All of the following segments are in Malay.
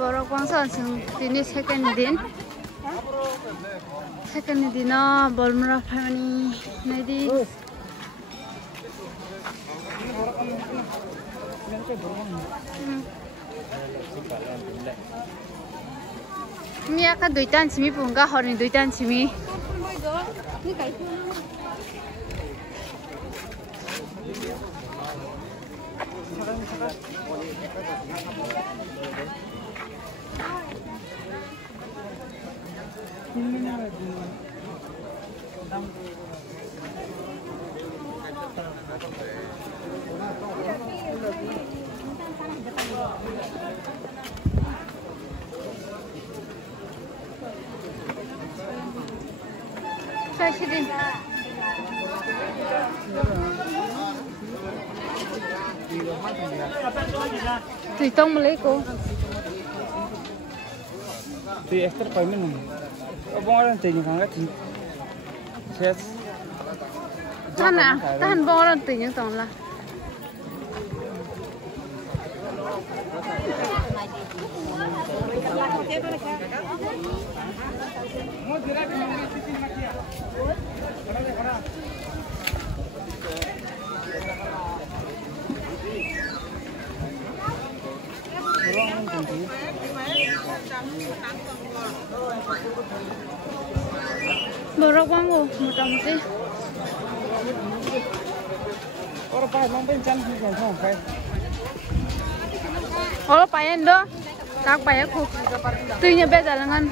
Borok bangsa sing ini second din Bolmura family nadi mi aka duitan chimi punga horni duitan chimi Sasidin Tuitong mulai ko Di extra payment abang orang tinggi sangat sih tahan bang orang tinggi tong lah borok bangku mudah-mudahan orang pakai mampen jangan jangan pakai kalau payen do tak payah ku tuhnya beda dengan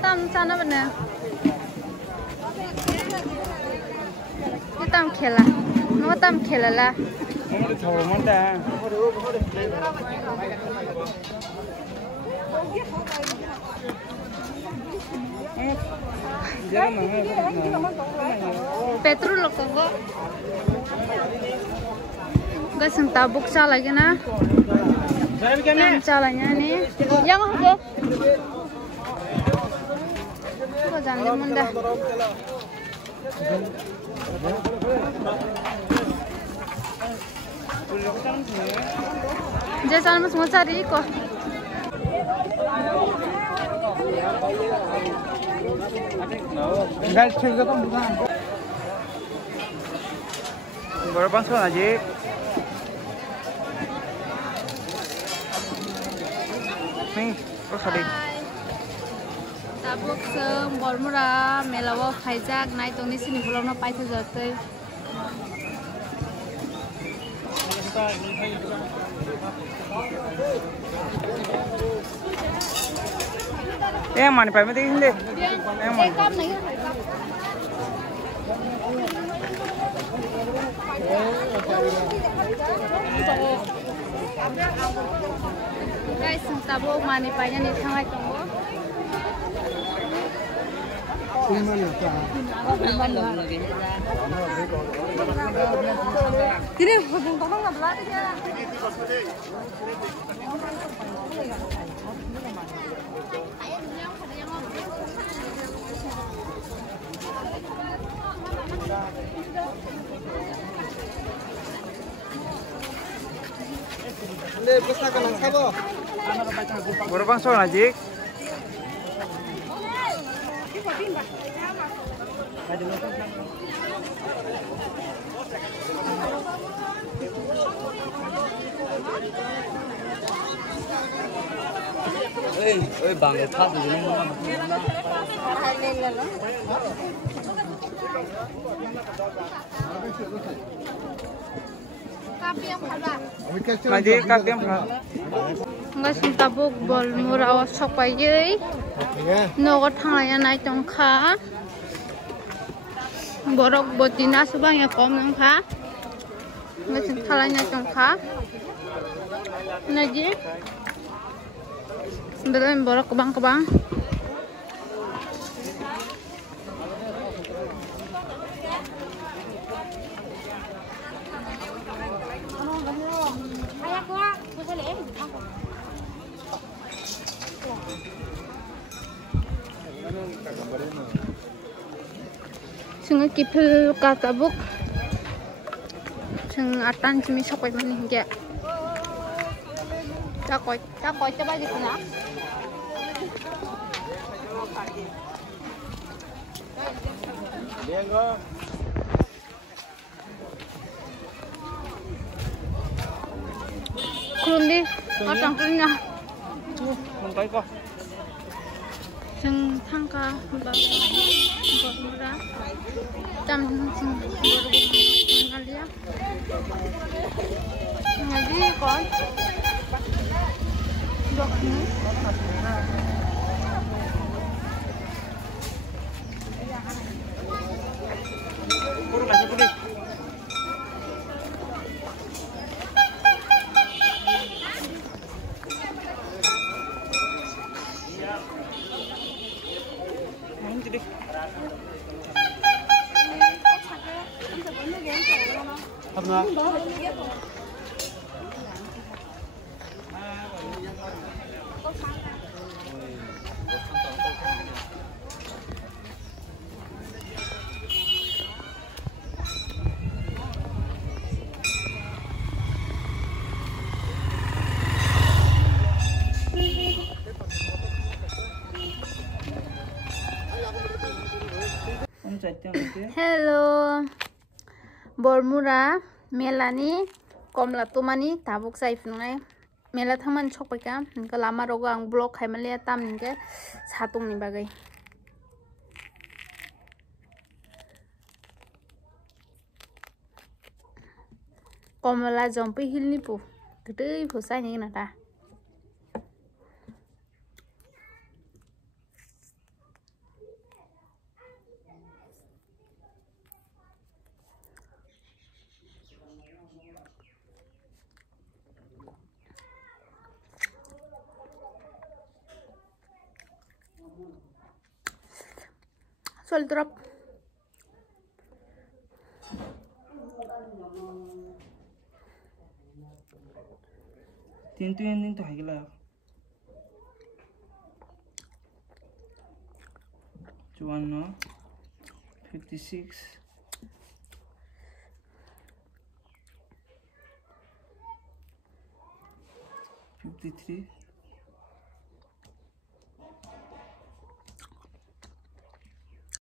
tam sana benar tam khela no tam khela la mau thầu món ta petrol lokogo gasing tabuk sa lagi na yang calanya nih yang aku jangan mudah Dia sama semua cari kok. Enggak cerita tuh bukan. Berapa sih aja? Nih, terus ada. Tabuk sem Bolmura melawa kaijak naik tong ni sini belum na paisa jatuh. Mana payment ini deh? Kam nahi guys, tabuk mani paynya nih sangat tunggu. Jadi hubung tolong nggak belati ya. Berapa sih aja? Oi bang, pas dulu nih. Maju kapiam kan? Enggak sih tabuk Bolmura awas sok payei. Nogot hanglanya naik tongka. Borok botina subang ya kom nongka. Enggak sih halanya tongka. Naji. Sebenarnya borok kebang-kebang. Sing kipil katabuk sing atan cimi sokoy mani hingga cakoy coba di sana kundi atang kunya Mangkai kok. sing tangka mbak murah jam sing kali ya ngaji kon dok ni Puro kasih pudi. Apa? Hello, Bormura, Melani, Komla Tumani, Tabuk Saif Nungai, Mela Taman Chopika, Kalama Rogang Block Himalaya Tam Ninge, Satung Nibagai. Komla Jompi Hill Nipu, Gede Pusani Nata. Soal drop. Tin tu ending tu hagila. Juana 56 53